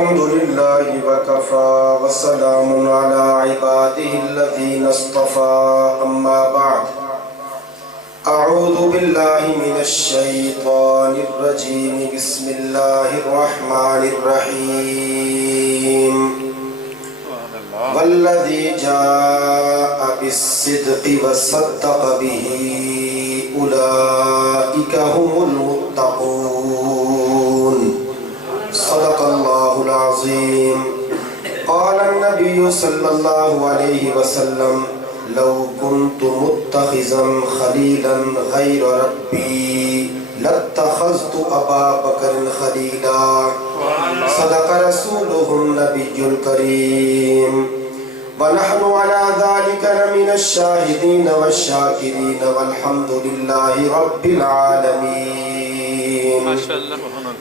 الحمد لله وكفى وسلام على عباده الذين اصطفى أما بعد أعوذ بالله من الشيطان الرجيم بسم الله الرحمن الرحيم والذي جاء بالصدق وصدق به أولئك هم المتقون صدق الله العظيم قال النبي صلى الله عليه وسلم لو كنت متخذا خليلا غير ربي لاتخذت أبا بكر خليلا صدق رسوله النبي الكريم ونحن على ذلك لمن الشاهدين والشاكرين والحمد لله رب العالمين. ما شاء الله.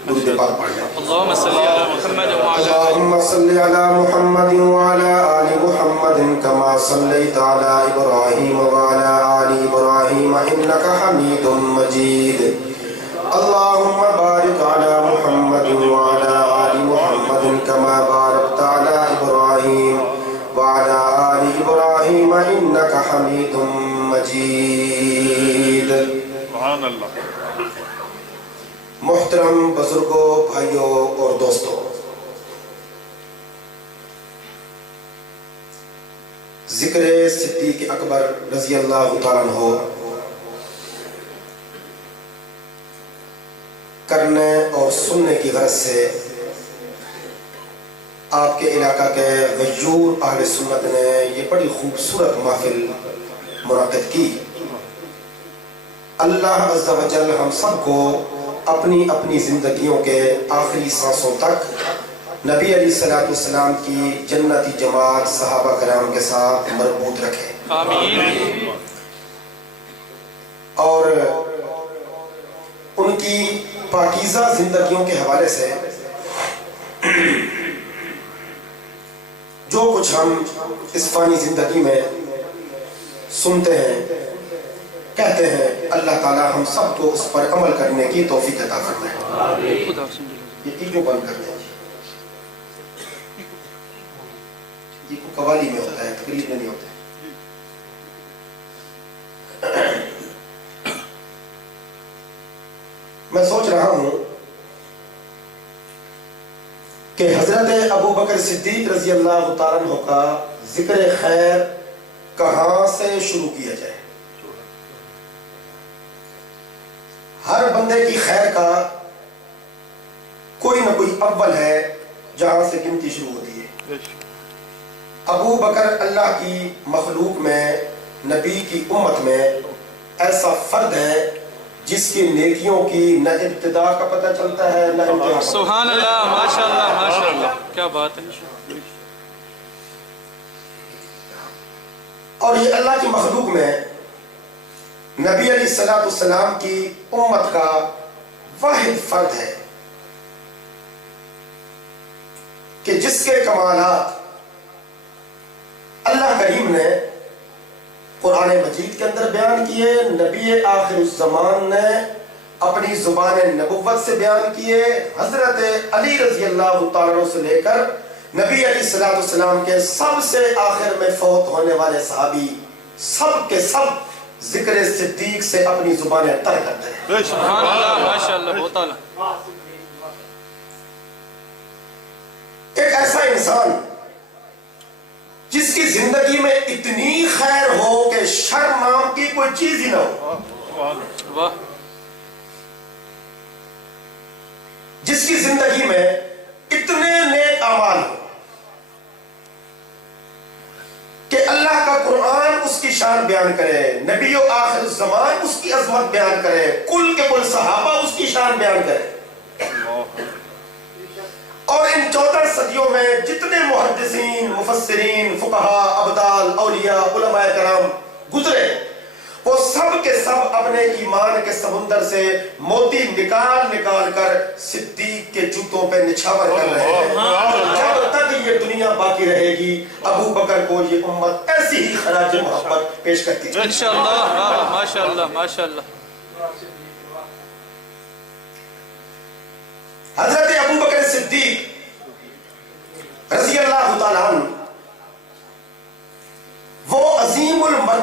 اللهم صل على محمد وعلى اللهم صل على محمد وعلى آل محمد كما صليت على إبراهيم وعلى آل إبراهيم إنك حميد مجيد. اللهم بارك على محمد وعلى آل محمد كما باركت على إبراهيم وعلى آل إبراهيم إنك حميد مجيد. سبحان اللہ. محترم بزرگوں، بھائیوں اور دوستوں، ذکر صدیق اکبر رضی اللہ تعالیٰ عنہ کرنے اور سننے کی غرض سے آپ کے علاقہ کے غیور اہل سنت نے یہ بڑی خوبصورت محفل منعقد کی. اللہ عز و جل ہم سب کو اپنی اپنی زندگیوں کے آخری سانسوں تک نبی علیہ الصلوۃ والسلام کی جنتی جماعت صحابہ کرام کے ساتھ مربوط رکھے. آمین. اور ان کی پاکیزہ زندگیوں کے حوالے سے جو کچھ ہم اس فانی زندگی میں سنتے ہیں، کہتے ہیں، اللہ تعالی ہم سب کو اس پر عمل کرنے کی توفیق عطا فرمائے. یہ ایگو بند کر دیں. ایگو قوالی میں ہوتا ہے، تقریر میں نہیں ہوتا ہے. میں سوچ رہا ہوں کہ حضرت ابو بکر صدیق رضی اللہ تعالیٰ عنہ کا ذکر خیر کہاں سے شروع کیا جائے. ہر بندے کی خیر کا کوئی نہ کوئی اول ہے جہاں سے گنتی شروع ہوتی ہے. ابو بکر اللہ کی مخلوق میں، نبی کی امت میں ایسا فرد ہے جس کی نیکیوں کی نہ ابتدا کا پتہ چلتا ہے نہ انتہا. سبحان اللہ. ماشاء اللہ ماشاء اللہ. کیا بات ہے. اور یہ اللہ کی مخلوق میں نبی علیہ الصلوۃ والسلام کی امت کا واحد فرد ہے کہ جس کے کمالات اللہ کریم نے قرآن مجید کے اندر بیان کیے، نبی آخر الزمان نے اپنی زبان نبوت سے بیان کیے، حضرت علی رضی اللہ تعالیٰ عنہ سے لے کر نبی علیہ الصلوۃ والسلام کے سب سے آخر میں فوت ہونے والے صحابی سب کے سب ذکر صدیق سے اپنی زبانیں تر کرتے ہیں. سبحان اللہ ماشاء اللہ. بہت اعلیٰ. ایک ایسا انسان جس کی زندگی میں اتنی خیر ہو کہ شر نام کی کوئی چیز ہی نہ ہو، واہ. جس کی زندگی میں اتنے نیک اعمال ہو کہ اللہ کا قرآن اس کی شان بیان کرے، نبی و آخر الزمان اس کی عظمت بیان کرے، کل کے کل صحابہ اس کی شان بیان کرے. اور ان 14 صدیوں میں جتنے محدثین، مفسرین، فقہاء، ابدال، اولیاء، علماء کرام گزرے، وہ سب کے سب اپنے ایمان کے سمندر سے موتی نکال نکال کر صدیق کے جوتوں پہ نچھاور کر رہے ہیں. جب تک یہ دنیا باقی رہے گی ابو بکر کو یہ امت ایسی ہی خراج محبت پیش کرتی ہے. انشاءاللہ. ماشاء اللہ ماشاء اللہ. حضرت ابو بکر صدیق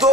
2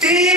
3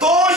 2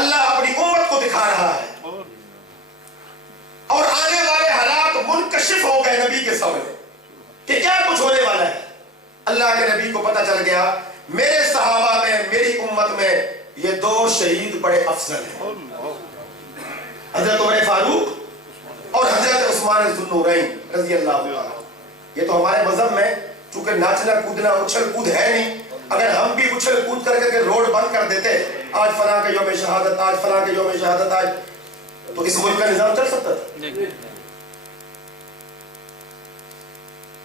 اللہ اپنی امت کو دکھا رہا ہے اور آنے والے حالات منکشف ہو گئے نبی کے سامنے کہ کیا کچھ ہونے والا ہے. اللہ کے نبی کو پتہ چل گیا میرے صحابہ میں میری امت میں یہ دو شہید بڑے افضل ہیں, حضرت عمر فاروق اور حضرت عثمان ذو النورین رضی اللہ عنہ. یہ تو ہمارے مذہب میں چونکہ ناچنا کودنا اچھل کود ہے نہیں, اگر ہم بھی اچھل کود کر کے روڈ بند کر دیتے آج فلاں کے یوم شہادت, آج فلاں کے یوم شہادت, آج تو اس ملک کا نظام چل سکتا تھا.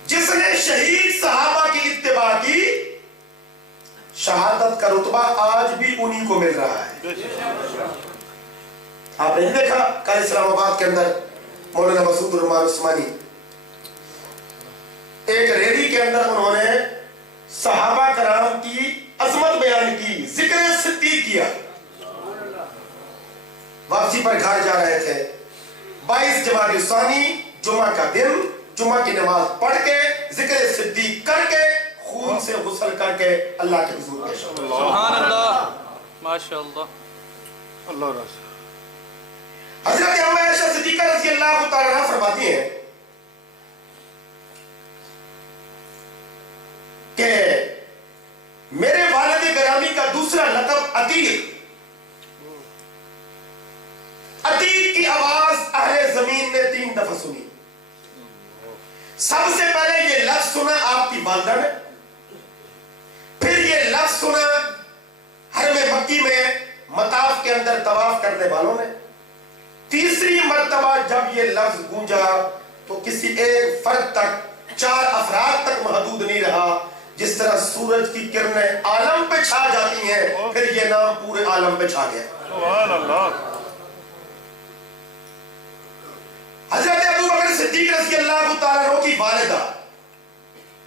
جس نے شہید صحابہ کی اتباع کی شہادت کا رتبہ آج بھی انہی کو مل رہا ہے. آپ نے دیکھا کل اسلام آباد کے اندر مولانا مسعود الرحمان عثمانی ایک ریلی کے اندر انہوں نے صحابہ کرام کی عظمت بیان کی, ذکر صدیق کیا. واپسی پر گھر جا رہے تھے, 22 جمادی الثانی جمعہ کا دن, جمعہ کی نماز پڑھ کے ذکر صدیق کر کے خون سے غسل کر کے اللہ کے حضور پیش ہوئے. سبحان اللہ, ماشاءاللہ. اللہ رضا. حضرت اما عائشہ صدیقہ رضی اللہ تعالی عنہا فرماتی ہیں کہ میرے والد گرامی کا دوسرا لقب عتیق. عتیق کی آواز اہل زمین نے 3 دفعہ سنی. سب سے پہلے یہ لفظ سنا آپ کی والدہ نے, پھر یہ لفظ سنا حرم مکی میں مطاف کے اندر طواف کرنے والوں نے, تیسری مرتبہ جب یہ لفظ گونجا تو کسی ایک فرد تک, 4 افراد تک محدود نہیں رہا. جس طرح سورج کی کرنیں عالم پہ چھا جاتی ہیں پھر یہ نام پورے عالم پہ چھا گیا. سبحان اللہ. حضرت ابو بکر صدیق رضی اللہ تعالیٰ عنہ کی والدہ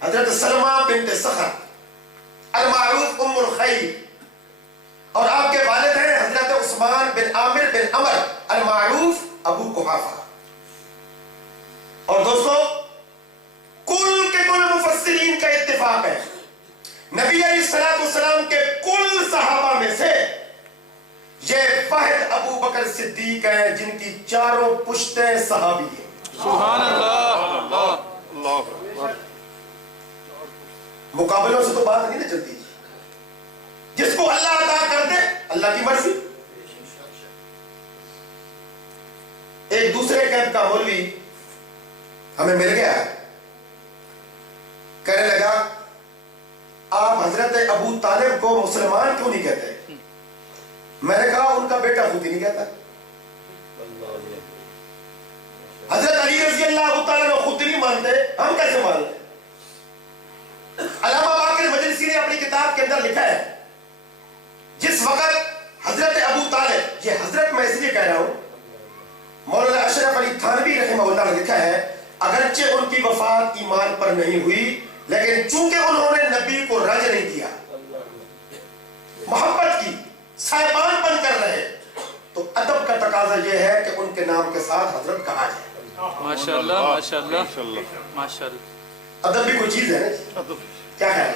حضرت سلمہ بنت سخر المعروف ام الخیر, اور آپ کے والد ہیں حضرت عثمان بن عامر بن عمر المعروف ابو قحافہ. اور دوستو کل کے کل مفسرین کا اتفاق ہے نبی علیہ الصلوۃ والسلام کے کل صحابہ میں سے یہ واحد ابو بکر صدیق ہیں جن کی 4 پشتیں صحابی ہیں. سبحان اللہ. اللہ. مقابلوں سے تو بات نہیں نہ چلتی. جس کو اللہ عطا کر دے اللہ کی مرضی. ایک دوسرے کیمپ کا مولوی ہمیں مل گیا, کہنے لگا آپ حضرت ابو طالب کو مسلمان کیوں نہیں کہتے؟ میں نے کہا ان کا بیٹا خود ہی نہیں کہتا. حضرت علی رضی اللہ تعالیٰ خود نہیں مانتے, ہم کیسے مان لیں؟ علامہ باقر مجلسی نے اپنی کتاب کے اندر لکھا ہے جس وقت حضرت ابو طالب, یہ حضرت میں اس لیے کہہ رہا ہوں, مولانا اشرف علی تھانوی رحمہ اللہ نے لکھا ہے اگرچہ ان کی وفات ایمان پر نہیں ہوئی لیکن چونکہ انہوں نے نبی کو رج نہیں کیا, محبت کی, صاحبان بن کر رہے, تو ادب کا تقاضا یہ ہے کہ ان کے نام کے ساتھ حضرت کہا جائے. ماشاءاللہ, ماشاءاللہ, ماشاءاللہ. ادب بھی کوئی چیز ہے نا, کیا خیال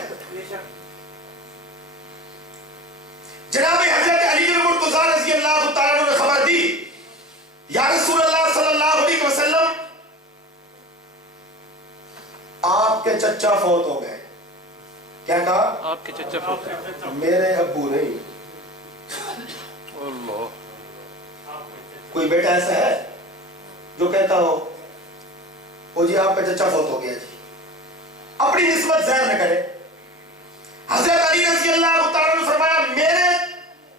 ہے؟ جناب حضرت علی بن مرتضیٰ رضی اللہ تعالیٰ عنہ نے خبر دی یا رسول اللہ صلی اللہ علیہ وسلم آپ کے چچا فوت ہو گئے. کیا کہا؟ آپ کے چچا فوت ہو گئے. میرے ابو نہیں. اللہ. کوئی بیٹا ایسا ہے جو کہتا ہو او جی آپ کا چچا فوت ہو گیا جی, اپنی نسبت ظاہر نہ کرے. حضرت علی رضی اللہ تعالیٰ نے فرمایا میرے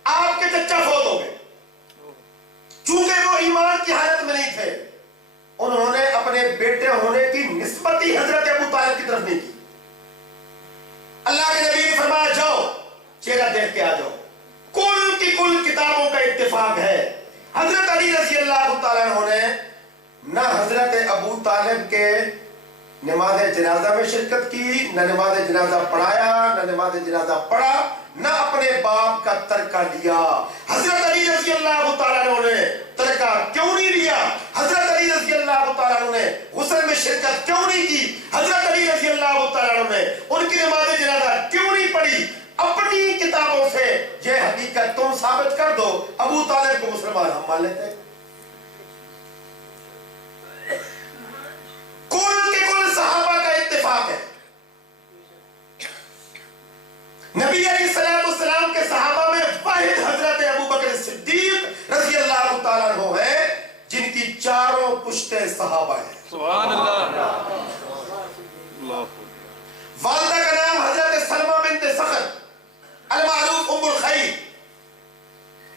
آپ کے چچا فوت ہو گئے. چونکہ وہ ایمان کی حالت میں نہیں تھے انہوں نے اپنے بیٹے ہونے کی نسبت ہی حضرت ابو طالب کی طرف نہیں کی. اللہ کے نبی نے فرمایا جاؤ چہرہ دیکھ کے آ جاؤ. کل کی کل کتابوں کا اتفاق ہے حضرت علی رضی اللہ تعالیٰ عنہ نے نہ حضرت ابو طالب کے نماز جنازہ میں شرکت کی, نہ نماز جنازہ پڑھایا, نہ نماز جنازہ پڑھا, نہ اپنے باپ کا ترکہ لیا. حضرت علی رضی اللہ تعالیٰ عنہ نے ترکہ کیوں نہیں لیا؟ حضرت علی رضی اللہ تعالیٰ عنہ نے غسل میں شرکت کیوں نہیں کی؟ حضرت علی رضی اللہ تعالیٰ عنہ نے ان کی نماز جنازہ کیوں نہیں پڑھی؟ اپنی اپنی کتابوں سے یہ حقیقت تم ثابت کر دو، ابو طالب کو مسلمان ہم مان لیتے ہیں۔ کل کے کل صحابہ کا اتفاق ہے، نبی علیہ السلام کے صحابہ میں واحد حضرت ابو بکر صدیق رضی اللہ تعالیٰ عنہ ہیں جن کی چاروں پشتیں صحابہ ہیں۔ سبحان اللہ۔ اللہ والدہ کا نام حضرت سلمہ بنت صخر المعروف ام الخیر،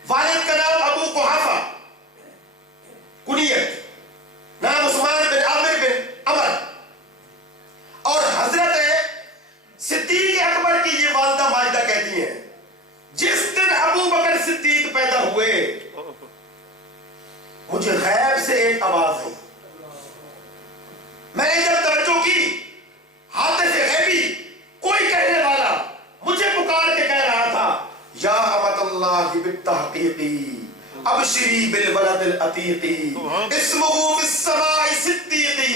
والد کا نام ابو قحافہ کنیت، نام عثمان بن عامر بن عمر، اور حضرت صدیق اکبر کی یہ والدہ ماجدہ کہتی ہیں جس دن ابو بکر صدیق پیدا ہوئے مجھے غیب سے ایک آواز آئی، میں نے جب توجہ کی حادث غیبی کوئی کہنے والا مجھے پکار کے کہہ رہا تھا یا امت اللہ بالتحقیقی ابشری بالولد العتیقی اسمہ فی السماء صدیقی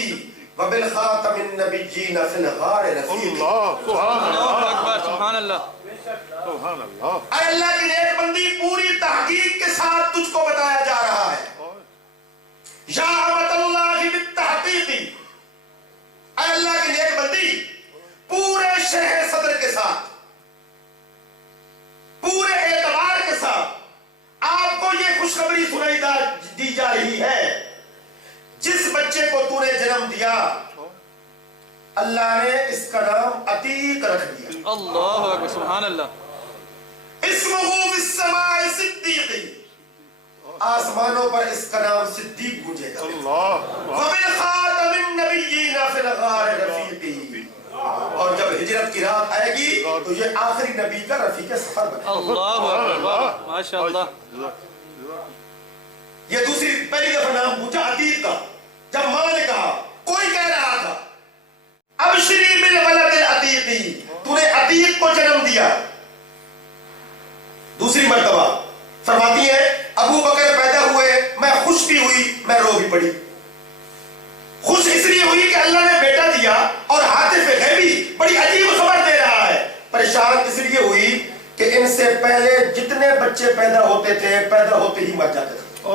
وبالخاتم النبیین فی الغار رفیقی۔ اللہ سبحان اللہ اللہ اکبر، سبحان اللہ۔ سبحان اللہ۔ اے اللہ کی نیک بندی، پوری تحقیق کے ساتھ تجھ کو بتایا جا رہا ہے یا امت اللہ بالتحقیقی، اے اللہ کی نیک بندی پورے شرح صدر کے ساتھ، پورے اعتبار کے ساتھ آپ کو یہ خوشخبری سنائی دی جا رہی ہے، جس بچے کو تو نے جنم دیا اللہ نے اس کا نام عتیق رکھ دیا۔ اللہ اکبر، سبحان اللہ۔ اسمہ فی السماء صدیقی، آسمانوں پر اس کا نام صدیق گونجے گا۔ اللہ وبالخاتم النبیین فی الغار رفیقی، اور جب ہجرت کی رات آئے گی تو یہ آخری نبی کا رفیق سفر بنے۔ اللہ اکبر، ماشاء اللہ۔ یہ دوسری پہلی دفعہ نام پوچھا عتیق کا، جب ماں نے کہا، کوئی کہہ رہا تھا ابشری بالولد العتیقی، تو نے عتیق کو جنم دیا۔ دوسری مرتبہ فرماتی ہے ابو بکر پیدا ہوئے میں خوش بھی ہوئی، میں رو بھی پڑی۔ خوش اس لیے ہوئی کہ اللہ نے بیٹا دیا اور حاطف غیبی بڑی عجیب خبر دے رہا ہے، پریشان اس لیے ہوئی کہ ان سے پہلے جتنے بچے پیدا ہوتے تھے پیدا ہوتے ہی مر جاتے تھے۔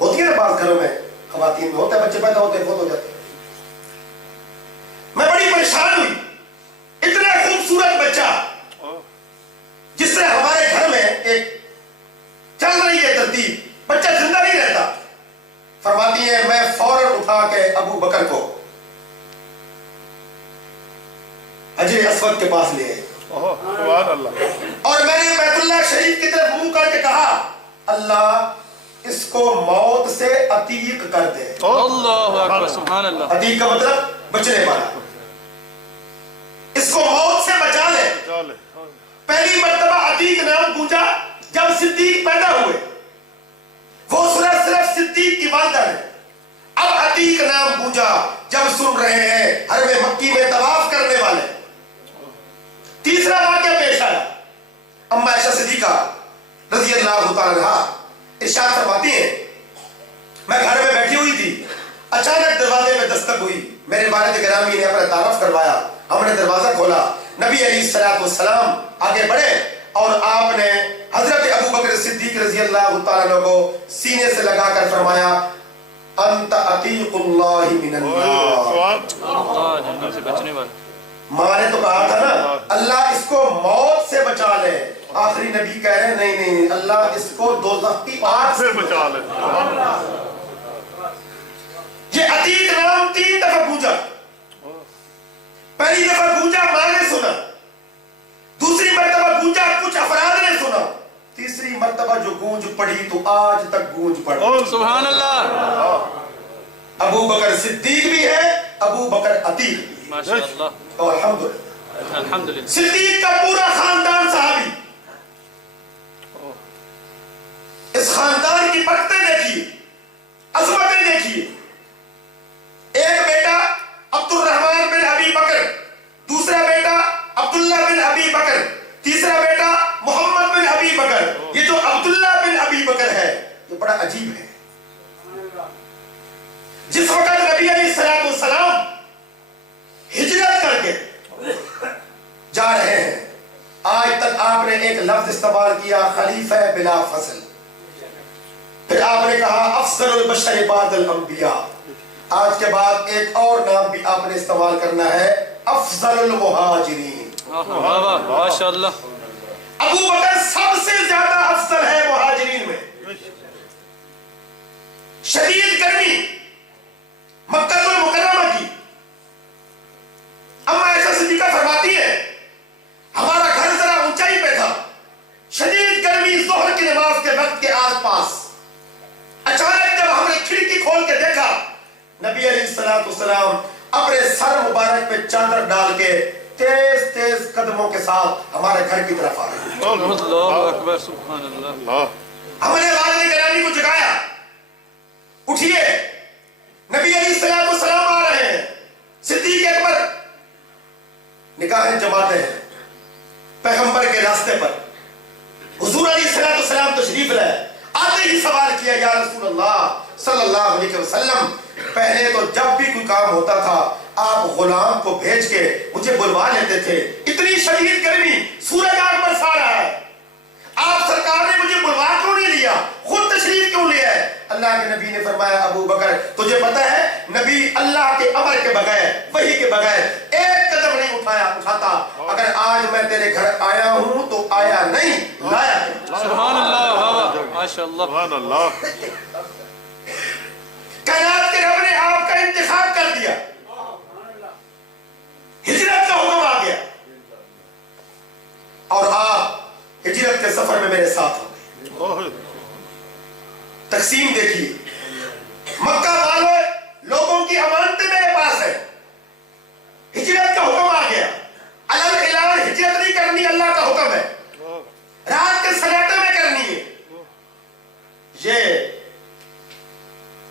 ہوتی ہے نا بعض گھروں میں خواتین میں ہوتا ہے بچے پیدا ہوتے فوت ہو جاتے ہیں۔ میں بڑی پریشان ہوئی، اتنا خوبصورت بچہ جس سے ہمارے گھر میں ایک چل رہی ہے ترتیب، بچہ زندہ نہیں رہتا۔ فرماتی ہے میں فوراً اٹھا کے ابو بکر کو حجر اسود کے پاس لے آئی سبحان اللہ۔ اور میں نے بیت اللہ شریف کی طرف منہ کر کے کہا اللہ اس کو موت سے عتیق کر دے۔ اللہ اکبر، سبحان اللہ۔ عتیق کا مطلب بچنے والا، اس کو موت سے بچا لے۔ چلے پہلی مرتبہ عتیق نام گونجا جب صدیق پیدا ہوئے، وہ صرف صدیق کی والدہ ہے۔ اب عتیق نام گونجا جب سن رہے ہیں حرم مکی میں طواف کرنے والے۔ تیسرا واقعہ پیش آیا، اما عائشہ صدیقہ رضی اللہ تعالی عنہا ارشاد فرماتی ہیں میں گھر میں بیٹھی ہوئی تھی، اچانک دروازے میں دستک ہوئی، میرے والد گرامی نے اپنا تعارف کروایا، ہم نے دروازہ کھولا، نبی علیہ السلام آگے بڑھے اور آپ نے حضرت ابو بکر صدیق رضی اللہ تعالیٰ عنہ کو سینے سے لگا کر فرمایا انت عتیق اللہ من النار۔ اللہ جہنم سے بچنے والا۔ ماں نے تو کہا تھا نا اللہ اس کو موت سے بچا لے، آخری نبی کہہ رہے ہیں نہیں اللہ اس کو دوزخ کی آگ سے بچا لے۔ یہ عتیق نام 3 دفعہ گونجا۔ پہلی دفعہ گونجا ماں نے سنا، دوسری مرتبہ گونجا کچھ افراد نے سنا، تیسری مرتبہ جو گونج پڑی تو آج تک گونج پڑی۔ سبحان اللہ۔ ابو بکر صدیق بھی ہے، ابو بکر عتیق بھی ہے، ماشاء اللہ، اور الحمدللہ الحمدللہ۔ صدیق کا پورا خاندان صحابی۔ اس خاندان کی برکتیں دیکھیے، عظمتیں دیکھیے۔ ایک بیٹا عبد الرحمن بن ابی بکر، دوسرا بیٹا عبداللہ بن ابی بکر، تیسرا بیٹا محمد بن ابی بکر۔ یہ جو عبداللہ بن ابی بکر ہے یہ بڑا عجیب ہے۔ جس وقت نبی علیہ السلام ہجرت کر کے جا رہے ہیں، آج نے ایک لفظ استعمال کیا خلیفہ بلا فضل. پھر آپ نے کہا افضل البشر بعد الانبیاء. آج کے بعد ایک اور نام بھی آپ نے استعمال کرنا ہے افضل المہاجرین. ماشاء اللہ. ابو بکر سب سے زیادہ افضل ہے مہاجرین میں. شدید گرمی مکہ المکرمہ کی اما عائشہ صدیقہ فرماتی ہے ہمارا گھر ذرا اونچائی پہ تھا. شدید گرمی ظہر کی نماز کے وقت کے آس پاس اچانک جب ہم نے کھڑکی کھول کے دیکھا نبی علیہ السلام اپنے سر مبارک پہ چادر ڈال کے تیز تیز قدموں کے ساتھ ہمارے گھر کی طرف آ رہے ہیں. اللہ اکبر سبحان اللہ. ہم نے والد گرامی کو جگایا اٹھیے نبی علیہ السلام آ رہے ہیں. صدیق اکبر نکاحیں جماتے ہیں پیغمبر کے راستے پر. حضور علیہ السلام تشریف لائے. آتے ہی سوال کیا یا رسول اللہ صلی اللہ علیہ وسلم پہلے تو جب بھی کوئی کام ہوتا تھا آپ غلام کو بھیج کے مجھے بلوا لیتے تھے. اتنی شدید گرمی سورج آگ برسا رہا ہے آپ سرکار نے مجھے بلوا کیوں نہیں لیا خود تشریف کیوں لیا ہے؟ اللہ کے نبی نے فرمایا ابو بکر تجھے پتہ ہے نبی اللہ کے امر کے بغیر وحی کے بغیر ایک قدم نہیں اٹھاتا. اگر آج میں تیرے گھر آیا ہوں تو آیا نہیں لایا ہے. سبحان اللہ. ماشاء اللہ. سبحان اللہ. کائنات کے رب نے آپ کا انتخاب کر دیا. ہجرت کا حکم آ گیا اور آپ ہجرت کے سفر میں میرے ساتھ ہو گئے. تقسیم دیکھیے مکہ والوں لوگوں کی امانتیں میرے پاس ہے. ہجرت کا حکم آ گیا. علل اعلان ہجرت نہیں کرنی اللہ کا حکم ہے. رات کے سناٹے میں کرنی ہے. یہ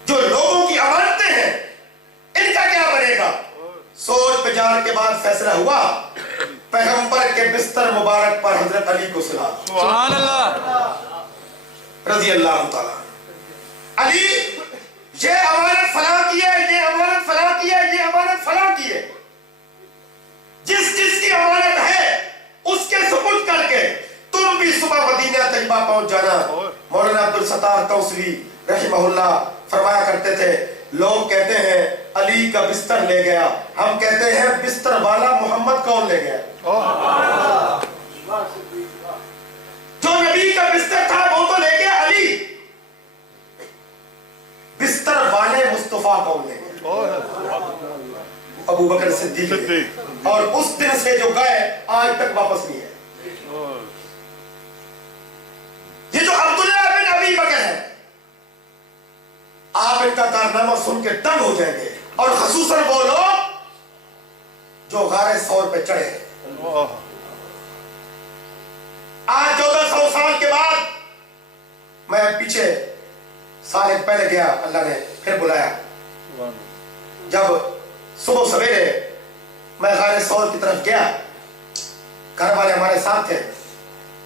جو لوگوں کی امانتیں ہیں ان کا کیا بنے گا؟ سوچ بچار کے بعد فیصلہ ہوا پیغمبر کے بستر مبارک پر حضرت علی کو سلا. سبحان اللہ. رضی اللہ تعالیٰ. علی یہ امانت فلاں کی ہے یہ امانت فلاں کی ہے یہ امانت فلاں کی ہے. جس جس کی امانت ہے اس کے سپرد کر کے تم بھی صبح مدینہ طیبہ پہنچ جانا. مولانا عبدالستار توسلی رحمہ اللہ فرمایا کرتے تھے لوگ کہتے ہیں علی کا بستر لے گیا ہم کہتے ہیں بستر والا محمد کون لے گیا؟ جو نبی کا بستر تھا وہ تو لے گیا علی. بستر والے مصطفیٰ کون لے گیا؟ ابو بکر صدیق. اور اس دن سے جو گئے آج تک واپس نہیں ہے. یہ جو عبداللہ بن ابی بکر ہے آپ ان کا کارنامہ سن کے تنگ ہو جائیں گے اور خصوصاً وہ لوگ جو غار ثور پہ چڑھے. آج 1400 سال کے بعد میں پیچھے سال پہلے گیا اللہ نے پھر بلایا. جب صبح سویرے میں غار ثور کی طرف گیا گھر والے ہمارے ساتھ تھے.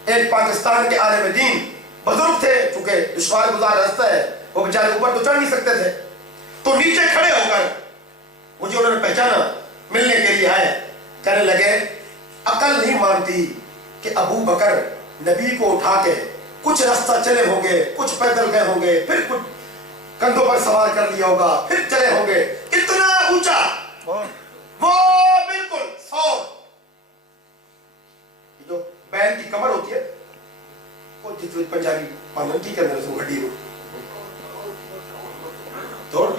ایک پاکستان کے عالم دین بزرگ تھے چونکہ دشوار گزار راستہ ہے وہ بیچارے اوپر تو چڑھ نہیں سکتے تھے تو نیچے کھڑے ہو کر مجھے انہوں نے پہچانا ملنے کے لیے آئے. کہنے لگے عقل نہیں مانتی کہ ابو بکر نبی کو اٹھا کے کچھ راستہ چلے ہوں گے کچھ پیدل گئے ہوں گے پھر کچھ کندھوں پر سوار کر لیا ہوگا پھر چلے ہوں گے اتنا اونچا وہ بالکل 100 جو بیل کی کمر ہوتی ہے وہ جس پنجابی پانن کی کرنے رسو ہڈی رو دوڑ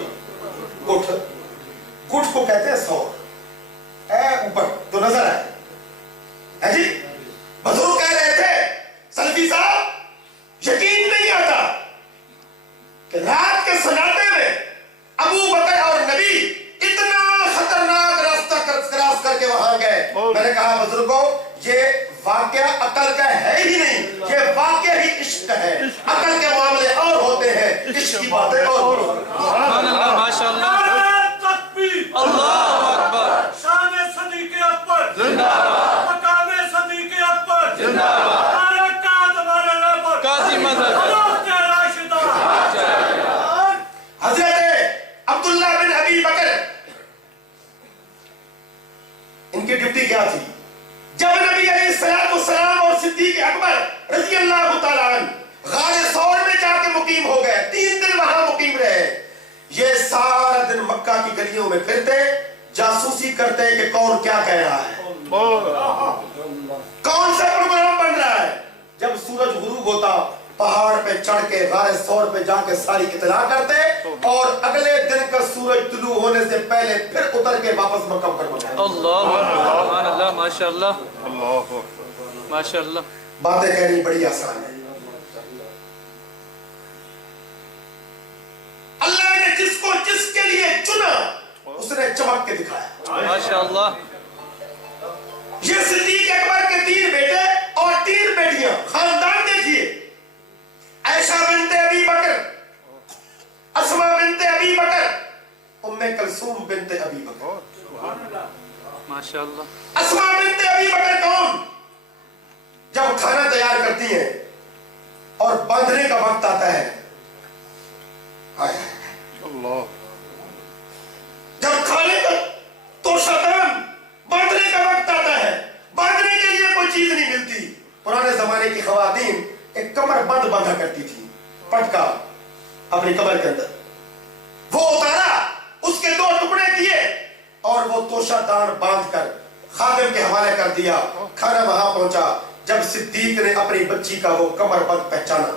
گٹھ گٹھ کو کہتے ہیں 100 اے اوپر جو نظر آئے ہے جی. بزرگ کہہ رہے تھے سلفی صاحب یقین نہیں آتا کہ رات کے سناٹے میں ابو بکر اور نبی اتنا خطرناک راستہ کراس کر کے وہاں گئے. میں نے کہا بزرگوں یہ واقعہ عقل کا ہے ہی نہیں یہ واقعہ ہی عشق کا ہے. عقل کے معاملے اور ہوتے ہیں عشق کی باتیں اور سبحان اللہ. ماشاء اللہ. اللہ اکبر. شان صدیق اکبر زندہ باد. مقام صدیق اکبر زندہ باد. قاضی مدد. حضرت عبداللہ بن ابی بکر ان کی ڈیوٹی کیا تھی؟ جب نبی علیہ السلام اور صدیق اکبر رضی اللہ تعالیٰ عنہ غار ثور میں جا کے مقیم ہو گئے، 3 دن وہاں مقیم رہے۔ یہ سارا دن مکہ کی گلیوں میں پھرتے، جاسوسی کرتے کہ کون کیا کہہ رہا ہے، کون سا پروگرام بن رہا ہے۔ جب سورج غروب ہوتا پہاڑ پہ چڑھ کے غار ثور پہ جا کے ساری اطلاع کرتے، اور اگلے دن کا سورج طلوع ہونے سے پہلے پھر اتر کے واپس مکہ مکرمہ جاتے۔ اللہ سبحان اللہ، ماشاء اللہ ماشاء اللہ۔ باتیں کہنی بڑی آسان ہے، اللہ نے جس کو جس کے لیے چنا اس نے چمک کے دکھایا۔ ماشاء اللہ۔ یہ صدیق اکبر کے 3 بیٹے اور 3 بیٹیاں، خاندان دیکھیے، عائشہ بنت ابی بکر، اسماء بنت ابی بکر، ام کلثوم بنت ابی بکر۔ ماشاء اللہ۔ اسماء بنت ابی بکر کون؟ جب کھانا تیار کرتی ہیں اور باندھنے کا وقت آتا ہے، اللہ، جب کھانے کا تو شیطان باندھنے کا وقت آتا ہے، باندھنے کے لیے کوئی چیز نہیں ملتی۔ پرانے زمانے کی خواتین ایک کمر بند باندھا کرتی تھی، پٹکا اپنی کمر کے اندر، وہ اتارا، اس کے 2 ٹکڑے کیے اور وہ توشہ دان باندھ کر خادم کے حوالے کر دیا۔ کھانا وہاں پہنچا، جب صدیق نے اپنی بچی کا وہ کمر بند پہچانا،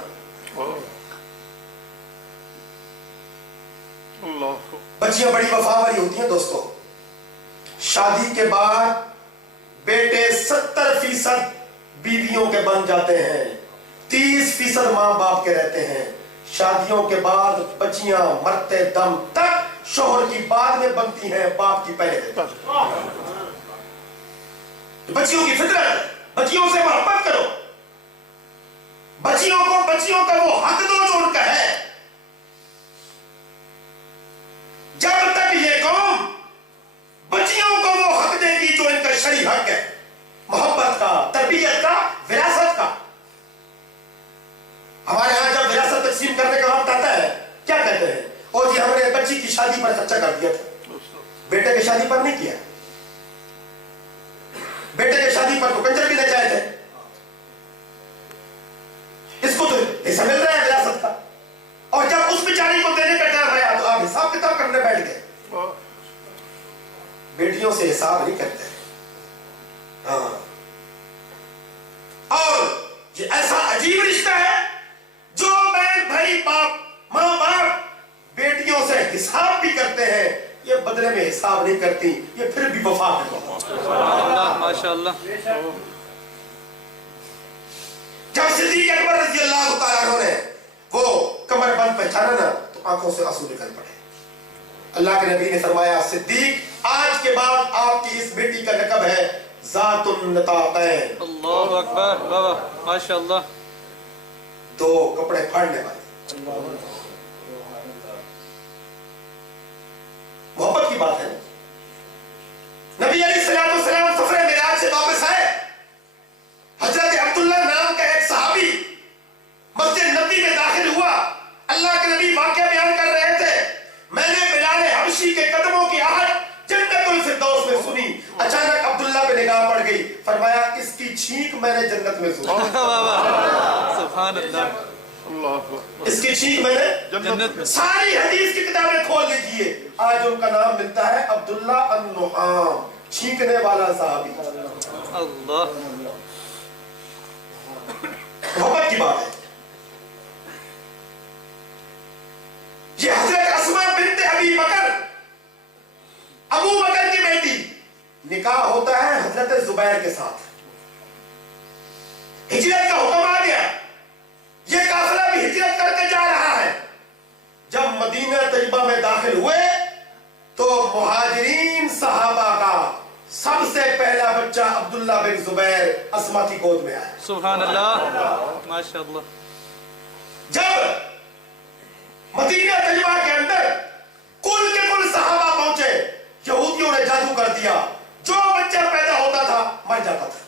بچیاں بڑی وفادار ہوتی ہیں دوستو۔ شادی کے بعد بیٹے 70% بیویوں کے بن جاتے ہیں، 30% ماں باپ کے رہتے ہیں۔ شادیوں کے بعد بچیاں مرتے دم تک شوہر کی بعد میں بنتی ہیں، باپ کی پہلے۔ بچیوں کی فطرت، بچیوں سے محبت کرو، بچیوں کا وہ حق دو جو ان کا ہے۔ جب تک یہ قوم بچیوں کو وہ حق دے گی جو ان کا شرعی حق ہے، محبت کا، تربیت کا، وراثت کا۔ ہمارے ہاں جب وراثت تقسیم کرنے کا وقت آتا ہے کیا کہتے ہیں؟ اور جی ہم نے بچی کی شادی پر خرچہ کر دیا تھا، بیٹے کی شادی پر نہیں کیا۔ بیٹے کی شادی پر تو کنجر بھی نہ جائے تھے، اس کو تو حصہ مل رہا ہے وراثت کا، اور جب اس بیچاری کو دینے کا ٹائم آیا تو آپ حساب کتاب کرنے بیٹھ گئے۔ بیٹیوں سے حساب نہیں کرتے۔ ہاں، اور یہ ایسا عجیب رشتہ ہے جو بہن بھائی، باپ ماں باپ بیٹیوں سے حساب بھی کرتے ہیں، یہ بدلے میں حساب نہیں کرتی، یہ پھر بھی وفا کرتی۔ ماشاء اللہ۔ جب صدیق اکبر رضی اللہ تعالیٰ عنہ نے وہ کمر بند پہچانا نا تو آنکھوں سے آنسو نکل پڑے۔ اللہ کے نبی نے فرمایا، صدیق آج کے بعد آپ کی اس بیٹی کا لقب ہے ذات النطاقین۔ اللہ اکبر، بابا ماشاء اللہ۔ 2 کپڑے پھاڑنے والی۔ محبت کی بات ہے۔ نبی علیہ السلام سفر معراج سے واپس آئے، حضرت عبداللہ نام کا ایک صحابی مسجد نبی میں داخل ہوا۔ اللہ کے نبی واقعہ بیان کر رہے تھے، میں نے بلال حبشی کے قدموں کی آہٹ جنت الفردوس میں سنی۔ اچانک عبداللہ پہ نگاہ پڑ گئی، فرمایا اس کی چھینک میں نے جنت میں سنی۔ سبحان اللہ، اس کی چھینک میں نے جنت میں۔ ساری حدیث کی کتابیں کھول لیجئے، آج ان کا نام ملتا ہے عبداللہ النعام، چھینکنے والا صحابی۔ اللہ، محبت کی بات ہے۔ یہ حضرت اسماء بنت ابی بکر، ابو بکر کی بیٹی، نکاح ہوتا ہے حضرت زبیر کے ساتھ، ہجرت کا حکم آ گیا، یہ قافلہ بھی ہجرت کر کے جا رہا ہے۔ جب مدینہ طیبہ میں داخل ہوئے تو مہاجرین صحابہ کا سب سے پہلا بچہ عبداللہ بن زبیر اسما کی گود میں آیا۔ سبحان اللہ، ماشاء اللہ۔ جب مدینہ طیبہ کے اندر کل کے کل صحابہ پہنچے، یہودیوں نے جادو کر دیا، جو بچہ پیدا ہوتا تھا مر جاتا تھا۔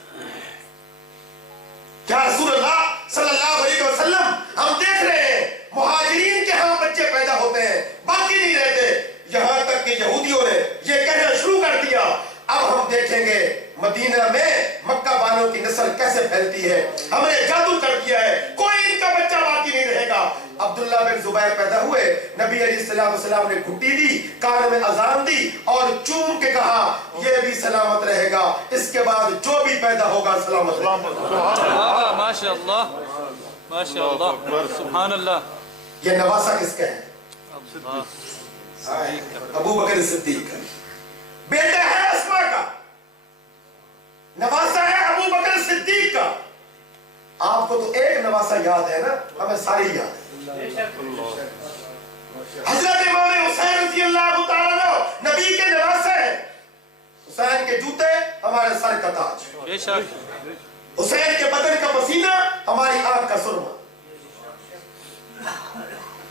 کیا رسول اللہ صلی اللہ علیہ وسلم، ہم دیکھ رہے ہیں مہاجرین کے ہاں بچے پیدا ہوتے ہیں، باقی نہیں رہتے، یہاں تک کہ یہودیوں نے یہ کہنا شروع کر دیا اب ہم دیکھیں گے مدینہ میں مکہ والوں والوں کی نسل کیسے پھیلتی ہے، ہم نے جادو کر دیا ہے، کوئی ان کا بچہ باقی نہیں رہے گا۔ عبداللہ بن زبیر پیدا ہوئے، نبی علیہ السلام نے گھٹی دی، کان میں اذان دی اور چوم کے کہا یہ بھی سلامت رہے گا، اس کے بعد جو بھی پیدا ہوگا سلامت رہے گا۔ ماشاء اللہ ماشاء اللہ سبحان اللہ۔ یہ نواسا کس کا ہے؟ ابو بکر صدیق کا، بیٹا ہے اسما کا، نواسا ہے ابو بکر صدیق کا۔ آپ کو تو ایک نواسا یاد ہے نا، ہمیں ساری یاد ہے۔ حضرت امام حسین رضی اللہ تعالیٰ عنہ نبی کے نواسے ہیں۔ حسین کے جوتے ہمارے سر کا تاج، بے شک حسین کے بدن کا پسینہ ہماری آنکھ کا سرما۔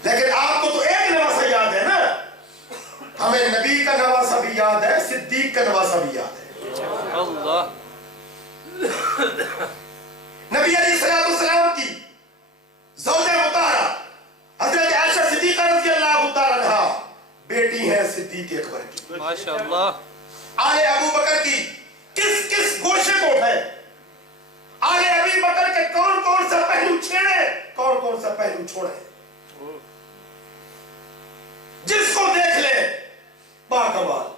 لیکن آپ کو تو ایک نواسا یاد ہے نا، ہمیں نبی کا نواسا بھی یاد ہے، صدیق کا نواسا بھی یاد ہے۔ اللہ نبی علیہ السلام کی زوجہ مطہرہ حضرت عائشہ صدیقہ رضی اللہ تعالیٰ عنہا بیٹی ہیں صدیق اکبر کی۔ ماشاء اللہ۔ آل ابو بکر کی کس کس گوشے کو اٹھائے، آل ابی بکر کے کون کون سا پہلو چھیڑے، کون کون سا پہلو چھوڑے۔ جس کو دیکھ لے باکمال،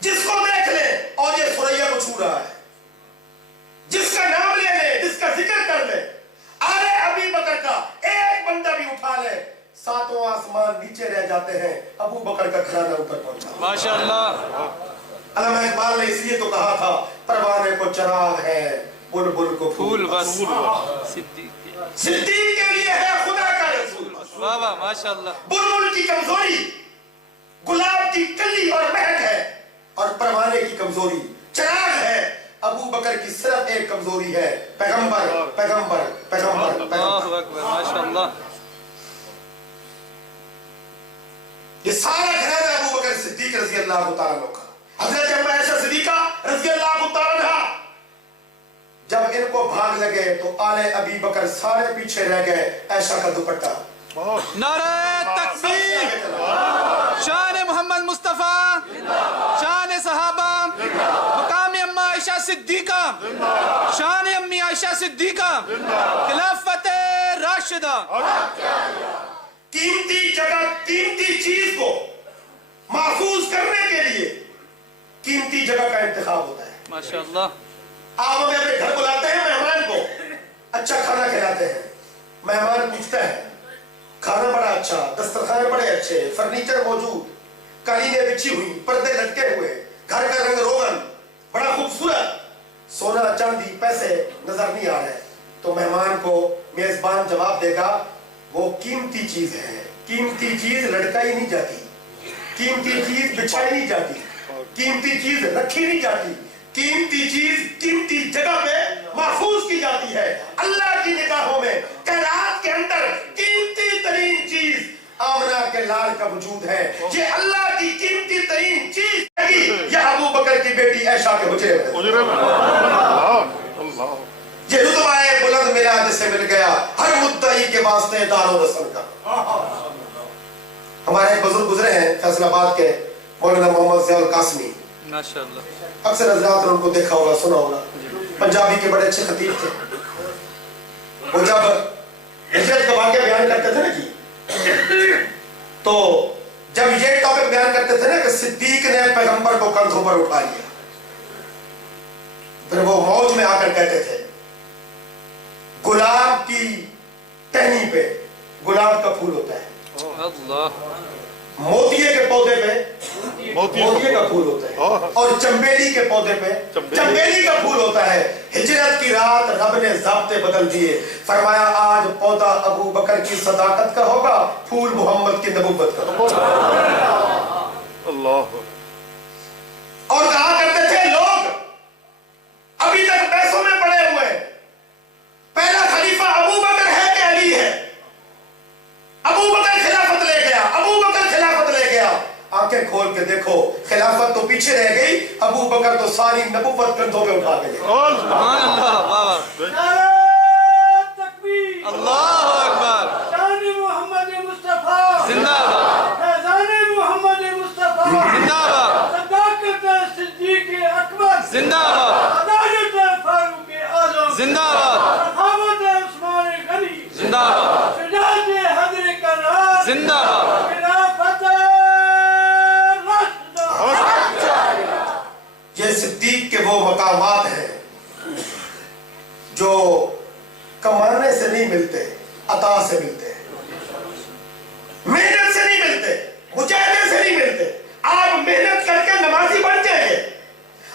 جس کو دیکھ لے اور یہ سوریا کو چھو رہا ہے، جس کا نام لے لے، جس کا ذکر کر لے، آل ابی بکر کا ایک بندہ بھی اٹھا لے، ساتوں آسمان نیچے رہ جاتے ہیں، ابو بکر کا گھرانہ اوپر پہنچا۔ ماشاء اللہ۔ علامہ اقبال نے اس لیے تو کہا تھا پروانے کو چراغ ہے، بلبل کو پھول بس صدیق صدیق کے لیے ہے خدا کا رسول۔ واہ واہ ماشاء اللہ۔ بلبل کی کمزوری گلاب کی کلی اور مہک ہے، اور پروانے کی کمزوری چراغ ہے۔ ابو بکر کی صرف ایک کمزوری ہے، پیغمبر پیغمبر پیغمبر پیغمبر۔ اللہ اکبر ماشاء اللہ۔ یہ سارا گھرانہ ابو بکر صدیق رضی اللہ تعالیٰ عنہ کا۔ حضرت اما عائشہ صدیقہ رضی اللہ تعالیٰ عنہا جب ان کو بھاگ لگے تو آل ابی بکر سارے پیچھے رہ گئے، عائشہ کا دوپٹہ۔ نعرہ تکبیر، شان محمد مصطفیٰ، شان صحابہ، مقام اما عائشہ صدیقہ، شان امی عائشہ صدیقہ، خلافت راشدہ۔ قیمتی جگہ، قیمتی چیز کو محفوظ کرنے کے لیے قیمتی جگہ کا انتخاب ہوتا ہے۔ ماشاءاللہ۔ آپ ہمیں اپنے گھر بلاتے ہیں، مہمان کو اچھا کھانا کھلاتے ہیں، مہمان پوچھتا ہے کھانا بڑا اچھا، دسترخوان بڑے اچھے، فرنیچر موجود، قالینیں بچھی ہوئی، پردے لٹکے ہوئے، گھر کا رنگ روغن بڑا خوبصورت، سونا چاندی پیسے نظر نہیں آ رہے، تو مہمان کو میزبان جواب دے گا وہ قیمتی چیز ہے، قیمتی چیز لٹکائی نہیں جاتی، قیمتی چیز بچھائی نہیں جاتی، قیمتی چیز رکھی نہیں جاتی، قیمتی چیز قیمتی جگہ پہ محفوظ کی جاتی ہے۔ اللہ کی نگاہوں میں کائنات کے اندر قیمتی ترین چیز آمنہ کے لال کا وجود ہے، یہ اللہ کی قیمتی ترین چیز ہے، یہ ابو بکر کی بیٹی عائشہ کے حجرے میں۔ اللہ یہ رتبہ بلند میلاد سے مل گیا ہر مدعی کے واسطے دار و رسل کا۔ ہمارے ایک بزرگ گزرے ہیں فیصل آباد کے، مولانا محمد ضیاء القاسمی، ماشاءاللہ۔ اکثر حضرات نے ان کو دیکھا ہوگا، سنا ہوگا، پنجابی کے بڑے اچھے خطیب تھے۔ وہ جب ہجرت کا واقعہ بیان کرتے تھے نا جی، تو جب یہ ٹاپک بیان کرتے تھے نا کہ صدیق نے پیغمبر کو کندھوں پر اٹھا لیا، پھر وہ موج میں آ کر کہتے تھے گلاب کی ٹہنی پہ گلاب کا پھول ہوتا ہے، اللہ۔ موتیے کے پودے پہ موتیے کا پھول ہوتا ہے، اور چمبیلی کے پودے پہ چمبیلی کا پھول ہوتا ہے۔ ہجرت کی رات رب نے ضابطے بدل دیے، فرمایا آج پودا ابو بکر کی صداقت کا ہوگا، پھول محمد کی نبوت کا ہوگا۔ اللہ۔ اور کہا کرتے تھے لوگ ابھی تک پیسوں میں پڑے ہوئے ہیں، پہلا خلیفہ ابو بکر ہے کہ علی ہے؟ ابو بکر خلافت لے گیا، ابو بکر خلافت لے گیا۔ آنکھیں کھول کے دیکھو، خلافت تو پیچھے رہ گئی، ابو بکر تو ساری نبوت کندھوں پہ اٹھا کے لے گئے۔ سبحان اللہ، واہ واہ، نعرہ تکبیر، اللہ اکبر، شان محمد مصطفیٰ زندہ باد، فیضان محمد مصطفیٰ زندہ باد، صداقت صدیق اکبر زندہ باد، عدالت فاروق مقامات ہیں جو کمانے سے نہیں ملتے، عطا سے ملتے ہیں، محنت سے نہیں ملتے، مجاہدے سے نہیں ملتے۔ آپ محنت کر کے نمازی بن جائیں گے،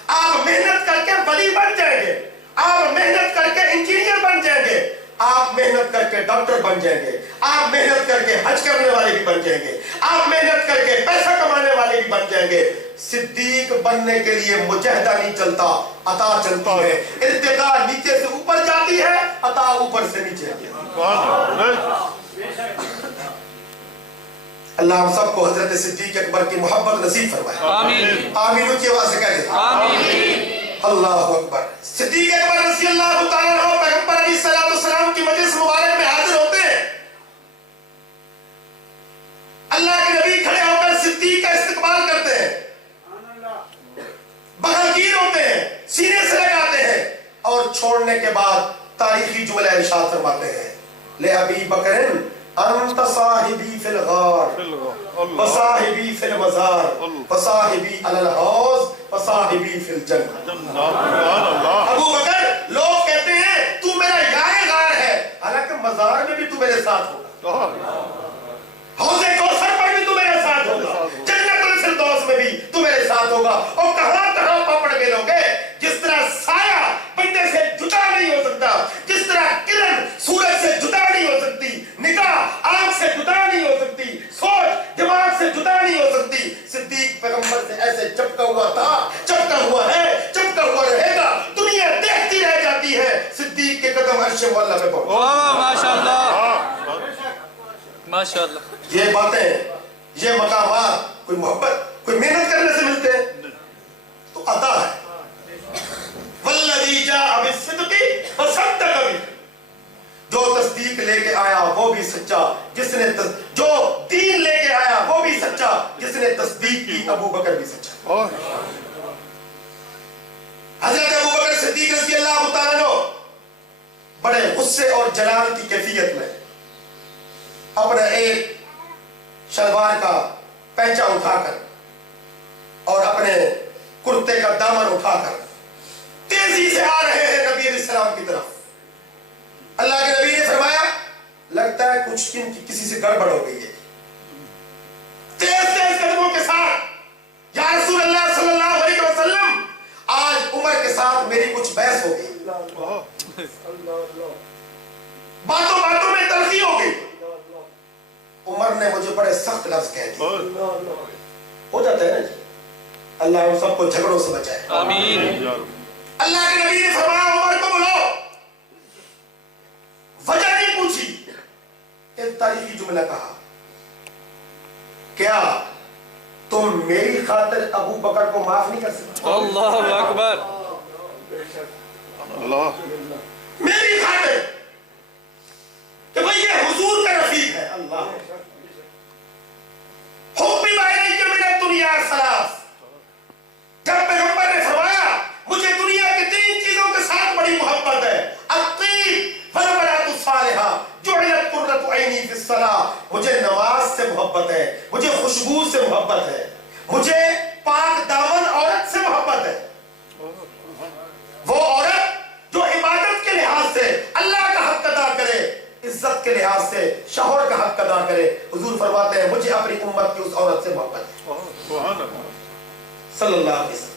آپ محنت کر کے ولی بن جائیں گے، آپ محنت کر کے انجینئر بن جائیں گے، آپ محنت کر کے ڈاکٹر بن جائیں گے، آپ محنت کر کے حج کرنے والے بھی بن جائیں گے، آپ محنت کر کے پیسہ کمانے والے بھی بن جائیں گے۔ صدیق بننے کے لیے مجاہدہ نہیں چلتا، عطا چلتی ہے۔ ارتقاء نیچے سے اوپر جاتی ہے، عطا اوپر سے نیچے آتی ہے۔ اللہ ہم سب کو حضرت صدیق اکبر کی محبت نصیب فرمائے۔ آمین آمین اونچی آواز سے کہہ دیں۔ آمین اللہ اکبر۔ صدیق اکبر رضی اللہ تعالیٰ عنہ پیغمبر علیہ السلام کی مجلس مبارک میں حاضر ہوتے ہیں۔ اللہ کے نبی کھڑے ہو کر صدیق کا استقبال کرتے ہیں، بغلگیر ہوتے ہیں، سینے سے لگاتے ہیں، اور چھوڑنے کے بعد تاریخی جملہ ارشاد فرماتے ہیں، لے ابی بکر انت صاحبی فی الغار وصاحبی فی المزار وصاحبی علی الحوض وصاحبی فی الجنہ۔ ابو بکر لوگ کہتے ہیں تو میرا یار غار ہے، حالانکہ مزار میں بھی تو میرے ساتھ ہوگا، حوض کوثر پر بھی تو میرے ساتھ ہوگا، جنت الفردوس میں بھی تو میرے ساتھ ہوگا۔ اور کہاں کہاں پپڑ کے لوگے، جس طرح سایہ بندے سے جدا نہیں ہو سکتا، جس طرح کرن سورج سے جدا نہیں ہو سکتی، نگاہ آنکھ سے جدا نہیں ہو سکتی، سوچ دماغ سے جدا نہیں ہو سکتی، صدیق پیغمبر سے ایسے چپکا ہوا تھا، چپکا ہوا ہے، چپکا ہوا رہے گا، دنیا دیکھتی رہ جاتی ہے۔ صدیق کے قدم عرش مولا پہ پہنچے۔ واہ ماشاء اللہ ماشاء اللہ۔ یہ باتیں، یہ مقامات کوئی محبت، کوئی محنت کرنے سے ملتے ہیں تو عطا ہے۔ والذی جاء بالصدق وصدق بہ، جو تصدیق لے کے آیا وہ بھی سچا، جس نے جو دین لے کے آیا وہ بھی سچا، جس نے تصدیق کی ابو بکر بھی سچا۔ حضرت ابو بکر صدیق رضی اللہ تعالیٰ عنہ بڑے غصے اور جلال کی کیفیت میں اپنے ایک شلوار کا پینچا اٹھا کر اور اپنے کرتے کا دامن اٹھا کر تیزی سے آ رہے ہیں نبی علیہ السلام کی طرف۔ اللہ کے نبی نے فرمایا لگتا ہے کچھ کسی سے گڑبڑ ہو گئی ہے۔ تیز تیز قدموں کے ساتھ یا رسول اللہ صلی اللہ علیہ وسلم آج عمر کے ساتھ میری کچھ بحث ہو گئی، باتوں باتوں میں تلخی ہو گئی، عمر نے مجھے بڑے سخت لفظ کہہ دیے۔ ہو جاتا ہے نا جی، اللہ ہم سب کو جھگڑوں سے بچائے۔ آمین۔ اللہ کے نبی نے فرمایا عمر کو بلاؤ، وجہ نہیں پوچھی، ایک تاریخی جملہ کہا، کیا تم میری خاطر ابو بکر کو معاف نہیں کر سکتے؟ اللہ اکبر۔ میری خاطر کہ بھئی یہ حضور کا رفیق ہے۔ اللہ حبی بائنی کے من الدنیا ثلاث، جب پیغمبر نے فرمایا مجھے دنیا کے تین چیزوں کے ساتھ بڑی محبت ہے، الطیب والمرأۃ الصالحہ جعلت قرۃ عینی فی الصلاۃ، مجھے نماز سے محبت ہے، مجھے خوشبو سے محبت ہے، مجھے پاک دامن عورت سے محبت ہے، وہ عورت جو عبادت کے لحاظ سے اللہ کا حق ادا کرے، عزت کے لحاظ سے شوہر کا حق ادا کرے۔ حضور فرماتے ہیں مجھے اپنی امت کی اس عورت سے محبت ہے صلی اللہ علیہ وسلم۔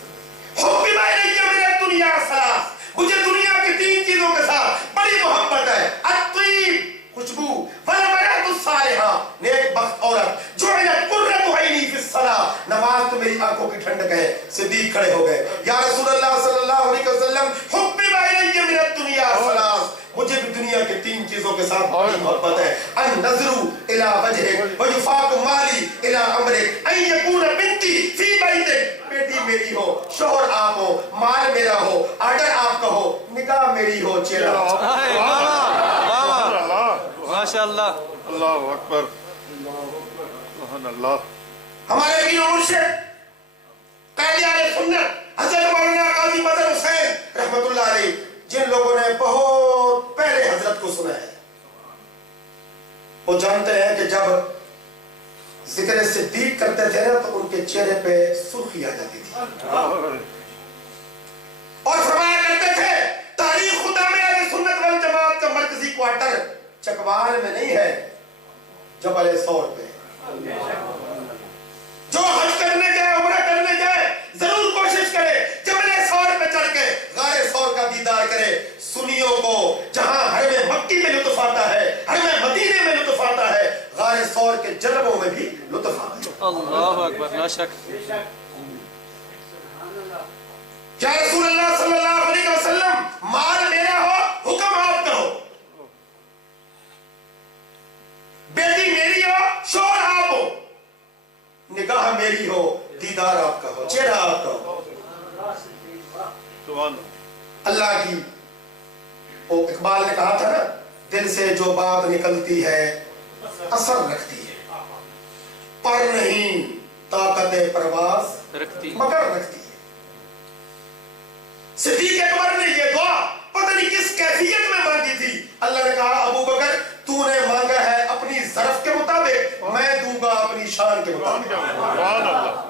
حبی بائنی من الدنیا ثلاث، مجھے دنیا کی تین چیزوں کے ساتھ بڑی محبت ہے، الطیب خوشبو، والمرأۃ الصالحہ نیک بخت عورت، جعلت قرۃ عینی فی الصلاۃ نماز تو میری آنکھوں کی ٹھنڈک ہے۔ صدیق کھڑے ہو گئے، یا رسول اللہ صلی اللہ علیہ وسلم حبی بائنی من الدنیا ثلاث، مجھے بھی دنیا کے تین چیزوں کے ساتھ بڑی محبت ہے، النظر الی وجہک ویفاق مالی الی امرک، ان یکون بنتی فی بیتک، بیٹی میری ہو، شوہر آپ ہو، مال میرا ہو، آرڈر آپ کا ہو، نکاح میری ہو، چہرہ ماشاء اللہ۔ اللہ اکبر، سبحان اللہ۔ ہمارے پیر و مرشد قائد اہل سنت حضرت مولانا قاضی مظہر حسین رحمت اللہ علیہ، جن لوگوں نے بہت پہلے حضرت کو سنا ہے، وہ جانتے ہیں کہ جب ذکر صدیق کرتے تھے نا تو ان کے چہرے پہ سرخی آ جاتی تھی، اقوال میں نہیں ہے، جبل ثور پہ۔ جو حج کرنے جائے، عمرہ کرنے جائے، ضرور کوشش کرے جبل ثور پہ چڑھ کے غار ثور کا دیدار کرے۔ سنیوں کو جہاں حرم مکی میں لطف آتا ہے، حرم مدینے میں لطف آتا ہے، غار ثور کے جلبوں میں بھی لطف آتا ہے۔ اللہ اکبر، لا شک۔ یا رسول اللہ صلی اللہ علیہ وسلم، مال میرا ہو، حکم آپ کا ہو، بیٹی میری ہو، شوہر آپ ہو، نگاہ میری ہو، دیدار آپ کا ہو، چہرہ آپ کا ہو۔ سبحان اللہ کی وہ اقبال نے کہا تھا نا، دل سے جو بات نکلتی ہے اثر رکھتی ہے، پر نہیں طاقت پرواز رکھتی مگر رکھتی ہے۔ صدیق اکبر نے یہ دعا پتہ نہیں کس کیفیت میں مانگی تھی۔ اللہ نے کہا ابو بکر تو نے مانگا ہے اپنی ظرف کے مطابق، میں دوں گا اپنی شان کے مطابق۔ اللہ۔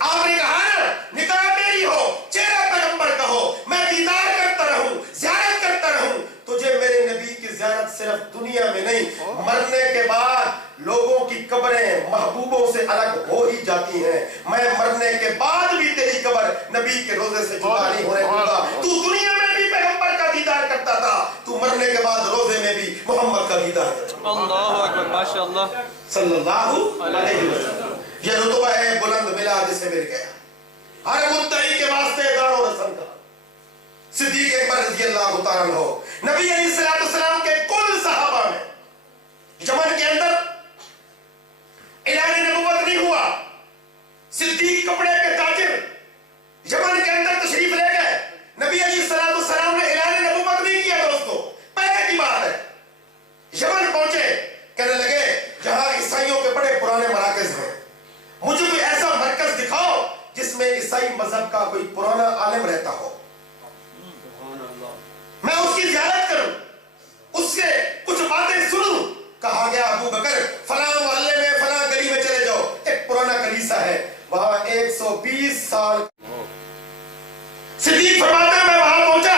آپ نے کہا نا نکاح میری ہو، چہرہ پیغمبر کا ہو، میں دیدار کرتا رہوں، زیارت کرتا رہوں۔ تجھے میرے نبی کی زیارت صرف دنیا میں نہیں، مرنے کے بعد لوگوں کی قبریں محبوبوں سے الگ ہو ہی جاتی ہیں، میں مرنے کے بعد بھی تیری قبر نبی کے روزے سے جدا نہیں ہونے دوں گا۔ تو دنیا میں بھی پیغمبر کا دیدار کرتا تھا، تو مرنے کے بعد روزے میں بھی محمد کا دیدار کرتا۔ اللہ اکبر، ماشاءاللہ صلی اللہ علیہ وسلم۔ یہ رتبہ ہے بلند ملا جسے مل گیا ہر مدعی کے واسطے دار و رسم کا۔ صدیق اکبر رضی اللہ تعالیٰ عنہ نبی علیہ السلام کے کل صحابہ میں یمن کے اندر اعلان نبوت نہیں ہوا، صدیق کپڑے کے تاجر یمن کے اندر تشریف لے گئے، نبی علیہ السلام نے اعلان نبوت نہیں کیا۔ دوستو پہلے کی بات ہے، یمن پہنچے، کہنے لگے جہاں عیسائیوں کے بڑے پرانے مراکز ہیں، مجھے کوئی ایسا مرکز دکھاؤ جس میں عیسائی مذہب کا کوئی پرانا عالم رہتا ہو، میں اس کی زیارت کروں، اس سے کچھ باتیں سنوں۔ کہا گیا ابو بکر فلاں محلے میں فلاں گلی میں چلے جاؤ، ایک پرانا کلیسا ہے، وہاں 120 سال۔ صدیق فرماتا ہے میں وہاں پہنچا،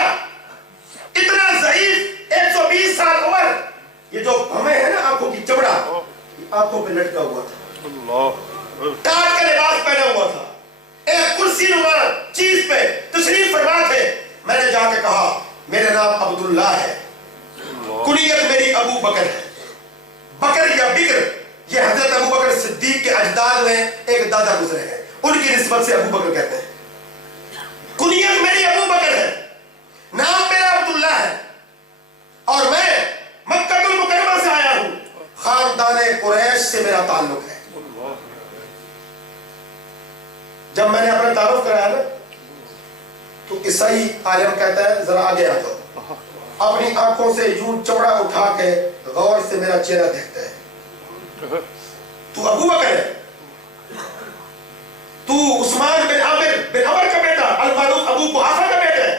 اتنا ضعیف، 120 سال عمر، یہ جو بھمیں ہیں نا آنکھوں کی چمڑا آنکھوں پہ لٹکا ہوا تھا، اللہ۔ ٹاٹ کا لباس پہنا ہوا تھا، ایک کرسی نما چیز پہ تشریف فرما تھے۔ میں نے جا کے کہا میرا نام عبداللہ ہے، کنیت میری ابو بکر ہے، بکر یا بکر یہ حضرت ابو بکر صدیق کے اجداد میں ایک دادا گزرے ہیں، ان کی نسبت سے ابو بکر کہتے ہیں۔ کنیت میری ابو بکر ہے، نام میرا عبداللہ ہے، اور میں مکہ المکرمہ سے آیا ہوں، خاندان قریش سے میرا تعلق ہے۔ جب میں نے اپنا تعارف کرایا نا تو عیسائی عالم کہتا ہے ذرا آگے آ جاؤ، اپنی آنکھوں سے یوں چمڑا اٹھا کے غور سے میرا چہرہ دیکھتا ہے، تو ابو بکر ہے، تو عثمان بن عامر بن عمر کا بیٹا، المعروف ابو قحافہ کا بیٹا ہے،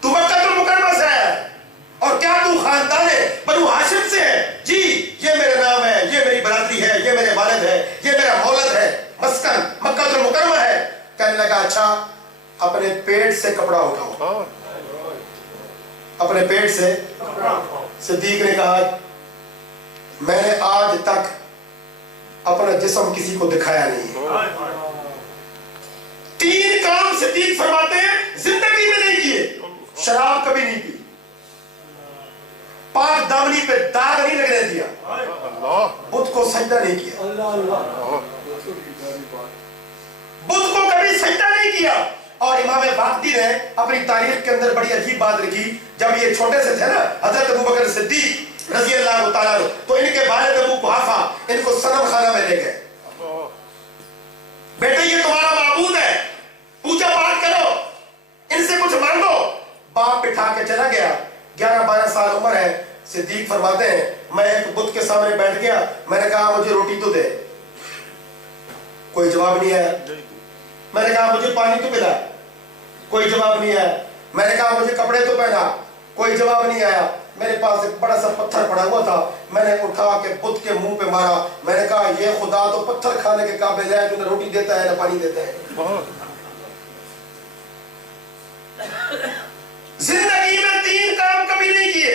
تو مکہ المکرمہ سے آیا ہے، اور کیا تو خاندان بنو ہاشم سے ہے؟ جی یہ میرا نام ہے، یہ میری برادری ہے، یہ میرے والد ہے، یہ میرا مولد ہے، مسکن مکہ المکرمہ ہے۔ کہنے لگا اچھا اپنے پیٹ سے کپڑا اٹھاؤ، اپنے پیٹ سے۔ صدیق نے کہا میں نے آج تک اپنا جسم کسی کو دکھایا نہیں۔ 3 کام صدیق فرماتے ہیں زندگی میں نہیں کیے، شراب کبھی نہیں پی، پاک دامنی پہ داغ نہیں لگنے دیا، بت کو سجدہ نہیں کیا، بت کو کبھی سجدہ نہیں کیا۔ اور امام باقری نے اپنی تاریخ کے اندر بڑی عجیب بات لکھی، جب یہ چھوٹے سے تھے نا حضرت ابو بکر صدیق رضی اللہ تعالیٰ عنہ، تو ان کے والد ابو قحافہ ان کو صنم خانہ میں لے گئے، بیٹے یہ تمہارا معبود ہے، پوجا پاٹ کرو، ان سے کچھ مانگو۔ باپ بٹھا کے چلا گیا، 11-12 سال عمر ہے۔ صدیق فرماتے ہیں میں ایک بت کے سامنے بیٹھ گیا، میں نے کہا مجھے روٹی تو دے، کوئی جواب نہیں آیا۔ میں نے کہا مجھے پانی تو پلا، کوئی جواب نہیں آیا۔ میں نے کہا مجھے کپڑے تو پہنا، کوئی جواب نہیں آیا۔ میرے پاس ایک بڑا سا پتھر پڑا ہوا تھا، میں نے اٹھا کے بت کے منہ پہ مارا، میں نے کہا یہ خدا تو پتھر کھانے کے قابل ہے، تو نہ روٹی دیتا ہے نہ پانی دیتا ہے۔ زندگی میں 3 کام کبھی نہیں کیے،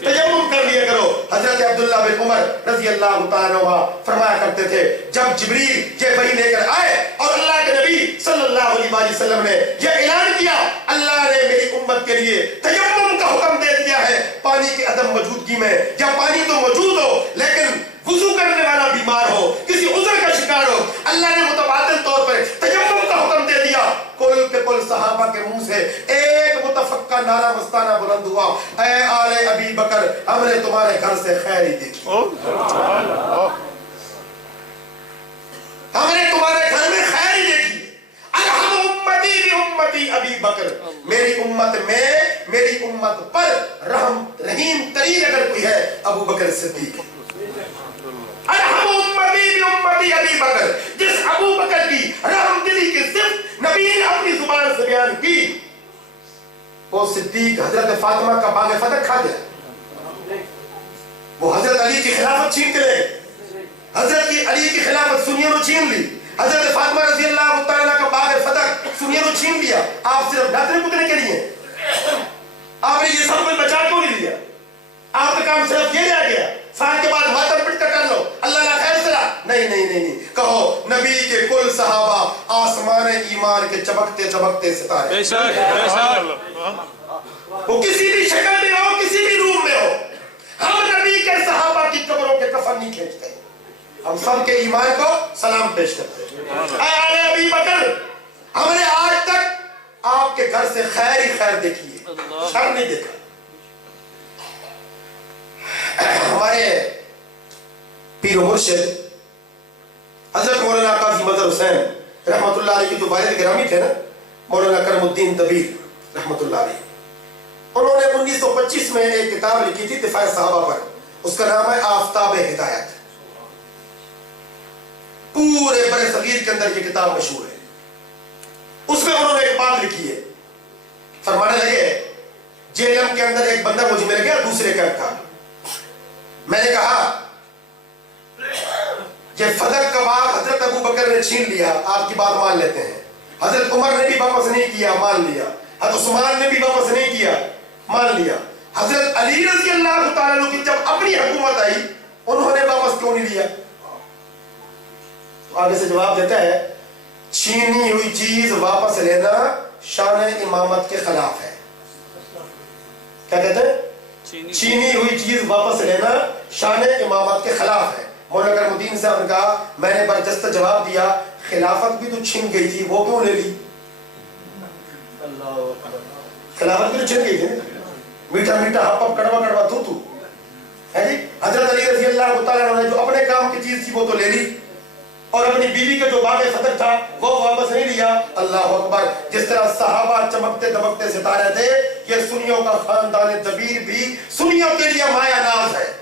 تیمم کر لیا کرو. حضرت عبداللہ بن عمر رضی اللہ تعالیٰ عنہ فرمایا کرتے تھے جب جبریل یہ وحی لے کر آئے اور اللہ کے نبی صلی اللہ علیہ وسلم نے یہ اعلان کیا اللہ نے میری امت کے لیے تیمم کا حکم دے دیا ہے پانی کی عدم موجودگی میں، یا پانی تو موجود ہو لیکن وضو کرنے والا بیمار ہو، کسی عذر کا شکار ہو، اللہ نے متبادل طور پر تیمم کا حکم دے دیا. کل کے کل صحابہ کے منہ سے ایک متفقہ نعرہ مستانہ بلند ہوا، اے آل ابی بکر ہم نے تمہارے گھر سے خیر ہی دیکھی، ہم نے تمہارے گھر میں خیر ہی دیکھی. ارحم امتی بی امتی ابی بکر، میری امت میں میری امت پر رحیم ترین اگر کوئی ہے ابو بکر صدیق. ارحم امتی بی امتی ابی بکر، جس ابو بکر کی رحم دلی کی صفت نبی نے اپنی زبان سے بیان کی وہ صدیق حضرت فاطمہ کا باغ فتح کھا گیا. وہ حضرت علی کی خلافت چھین کے لے، حضرت کی علی کی خلافت سنیوں نے چھین لی، حضرت فاطمہ رضی اللہ تعالیٰ کا باغ فتح سنیوں نے چھین لیا. آپ صرف ناظرین کتنے کے لیے آپ نے یہ سب کچھ بچا کیوں نہیں لیا؟ آپ کا کام صرف یہ رہ گیا سال کے بعد ماتم پٹ کر لو اللہ لا خیر سلا. نہیں نہیں نہیں نہیں، کہو نبی کے کل صحابہ آسمان ایمان کے چمکتے چمکتے ستارے، بے شک بے شک. وہ کسی بھی شکل میں ہو کسی بھی روپ میں ہو، ہم نبی کے صحابہ کی قبروں کے کفن نہیں کھینچتے، ہم سب کے ایمان کو سلام پیش کرتے ہیں. اے آل ابی بکر ہم نے آج تک آپ کے گھر سے خیر ہی خیر دیکھی ہے، شر نہیں دیکھا. ہمارے پیر و مرشد حضرت مولانا قاضی مظہر حسین رحمۃ اللہ علیہ کی جو والد گرامی تھے نا مولانا کرم الدین دبیر رحمۃ اللہ علیہ، انہوں نے 1925 میں ایک کتاب لکھی تھی دفاع صحابہ پر، اس کا نام ہے آفتاب ہدایت. پورے بر صغیر کے اندر یہ کتاب مشہور ہے. اس میں انہوں نے ایک بات لکھی ہے، فرمانے لگے جہنم کے اندر ایک بندہ مجھے مل گیا دوسرے قید کا. میں نے کہا یہ فتح کا باغ حضرت ابو بکر نے چھین لیا، آپ کی بات مان لیتے ہیں. حضرت عمر نے بھی واپس نہیں کیا، مان لیا. حضرت عثمان نے بھی واپس نہیں کیا، مان لیا. حضرت علی رضی اللہ تعالیٰ عنہ کی جب اپنی حکومت آئی انہوں نے واپس کیوں نہیں لیا؟ تو آگے سے جواب دیتا ہے چھینی ہوئی چیز واپس لینا شان امامت کے خلاف ہے. کیا کہتے ہیں؟ چھینی ہوئی چیز واپس لینا شان امامت کے خلاف ہے. مولانا کرم الدین صاحب نے کہا میں نے برجستہ جواب دیا خلافت بھی تو چھن گئی تھی وہ کیوں لے لی؟ خلافت بھی تو چھن گئی تھی، میٹھا میٹھا ہپ ہپ کڑوا کڑوا تو ہے جی. حضرت علی رضی اللہ تعالیٰ عنہ نے جو اپنے کام کی چیز تھی وہ تو لے لی، اور اپنی بیوی کا جو باغ فتح تھا وہ واپس نہیں لیا. اللہ اکبر. جس طرح صحابہ چمکتے دمکتے ستارے تھے، یہ سنیوں کا خاندان دبیر بھی سنیوں کے لیے مایا ناز ہے،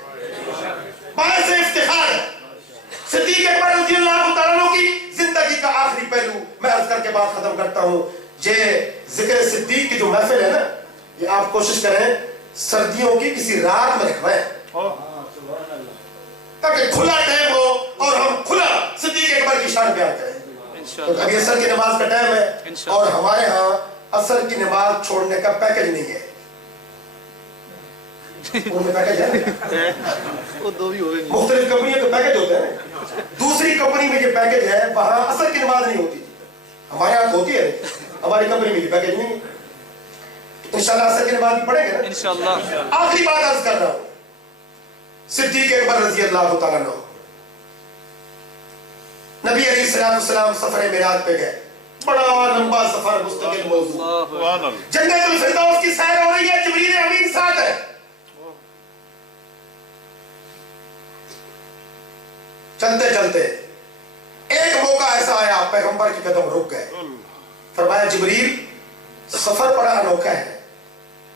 باعث افتخار ہے. صدیق اکبر رضی اللہ تعالیٰ عنہ کی زندگی کا آخری پہلو میں عرض کر کے بات ختم کرتا ہوں. یہ ذکر صدیق کی جو محفل ہے نا، یہ آپ کوشش کریں سردیوں کی کسی رات میں رکھوائیں تاکہ کھلا ٹائم ہو اور ہم کھلا صدیق اکبر کی شان بیان کریں. ابھی عصر کی نماز کا ٹائم ہے اور ہمارے ہاں عصر کی نماز چھوڑنے کا پیکج نہیں ہے. ان میں پیکج ہے مختلف کمپنیوں کے پیکج ہوتے ہیں، دوسری کمپنی میں یہ پیکج ہے وہاں عصر کی نماز نہیں ہوتی، ہمارے ہاں ہوتی ہے، ہماری کمپنی میں یہ پیکج نہیں ہے. انشاءاللہ عصر کی نماز بھی پڑھیں گے نا انشاءاللہ. آخری بات عرض کر رہا ہوں، صدیق اکبر رضی اللہ تعالیٰ عنہ نبی علیہ السلام سفر معراج پہ گئے، بڑا لمبا سفر مستقل موضوع، جنت الفردوس کی سیر ہو رہی ہے، جبریل امین ساتھ ہے. چلتے چلتے ایک موقع ایسا آیا پیغمبر کی قدم رک گئے. فرمایا جبریل سفر بڑا انوکھا ہے،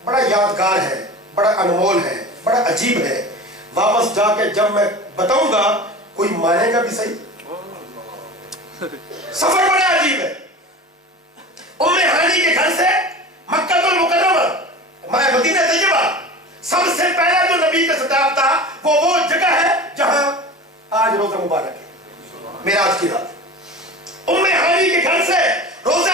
بڑا یادگار ہے، بڑا انمول ہے، بڑا عجیب ہے، واپس جا کے جب میں بتاؤں گا کوئی مانے گا بھی صحیح. سفر بڑا عجیب ہے. ام ہانی کے گھر سے مکہ المکرمہ مدینہ طیبہ سب سے پہلا جو نبی کا خطاب تھا وہ جگہ ہے جہاں آج روزہ مبارک ہے، معراج کی رات. ام ہانی کے گھر سے روزہ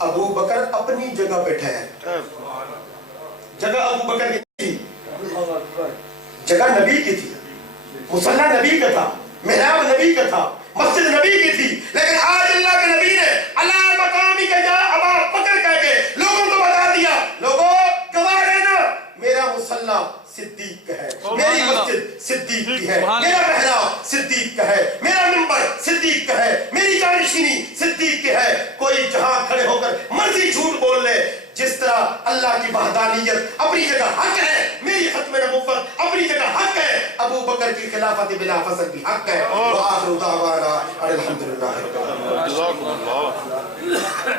ابو بکر اپنی جگہ پہ ٹھہر. جگہ ابو بکر کی تھی, جگہ نبی کی تھی, مصلی نبی کا تھا, محراب نبی کا تھا, مسجد نبی کی تھی. لیکن آج اللہ کے نبی نے اللہ مقامی کا جا ابا بکر کہہ کے لوگوں کو بتا دیا, لوگوں گواہ رہنا میرا مصلی صدیق کا ہے, میری مسجد صدیق کی ہے, میرا محراب صدیق کا ہے, میرا منبر صدیق کا ہے, میری جانشینی صدیق کی ہے. کوئی جہاں کھڑے ہو کر مرضی جھوٹ بول لے, جس طرح اللہ کی وحدانیت اپنی جگہ حق ہے, میری ختم نبوت اپنی جگہ حق ہے, ابو بکر کی خلافت بلا فصل بھی حق ہے. وآخر دعوانا الحمدللہ. جزاکم اللہ.